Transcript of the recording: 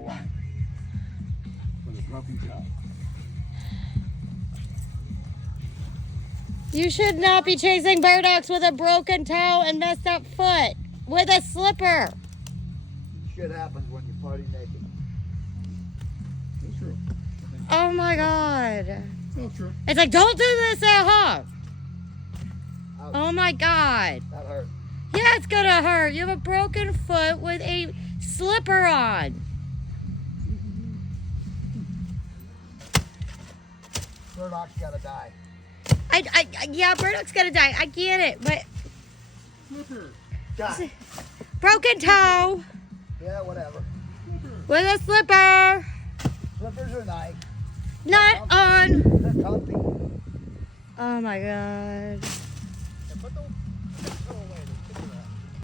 all along. With a broken toe. You should not be chasing burdocks with a broken toe and messed up foot with a slipper. Shit happens when you party naked. That's true. Oh my God. That's true. It's like, don't do this at home. Ouch. Oh my God. That hurt. Yeah, it's gonna hurt. You have a broken foot with a slipper on. Murdoch's gotta die. Yeah, Burdock's gonna die. I get it, but Slipper. Die. broken toe Yeah, whatever. with a slipper, Slippers are nice. not on. They're comfy. Oh my God.